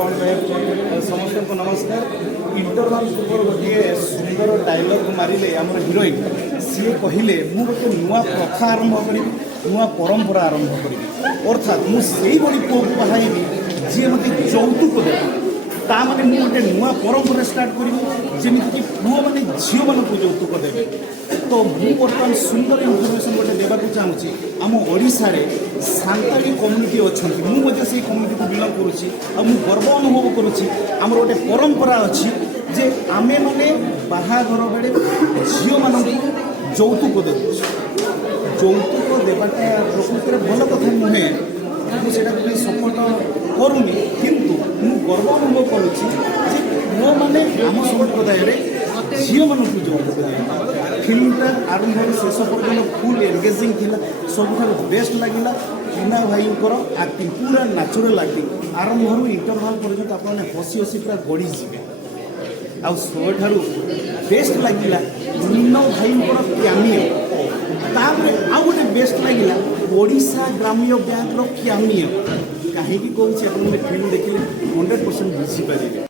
कौन कहे समस्त को नमस्कार। इंटरवल पूर्व गोटे सुंदर डायलॉग मारे आम हिरोइन सी कहले मु गोटे नुआ प्रथा आरंभ करी नुआ परंपरा आरंभ करी अर्थात मुझे बड़ी पुओ को बाहरी जी मत यौतुक दे ताने मुझे गोटे नुआ परंपरा स्टार्ट करी जमीक पुओ मैंने झील मान यौतुक देवे। तो मुझे बर्तमान सुंदर इनफर्मेशन गोटे देवाक चाहूँगी आम ओडिशा रे सांताली कम्युनिटी अच्छा मुझे से कम्युनिटी को बिलंग करुँची गर्व अनुभव करुँची आम गोटे परंपरा अच्छी जे आमे माने बाहाघर बेले झील मान यौतुक दे यौतुक देवाटा प्रकृति में भल कथा नुहे मुझे सपोर्ट करूनी किंतु मु गर्व अनुभव करुँची मो मैंने आम संप्रदाय झील मान यौतुक दे फिल्मटा आरंभ शेष पर्यटन फुल एंगेजिंग थी सब बेस्ट लगे टीना भाई एक्टिंग पूरा नेचुरल एक्टिंग आरंभ इंटरवल पर्यटन आपने हसी हसी पूरा गड़ीजे आ सबुठ बेस्ट लगे मीना भाई कैमियो आउ गोटे बेस्ट लगे ओडिशा ग्राम्य बैंक कैमियो कहीं कौन फिल्म देखिए 100% बुझीपारे।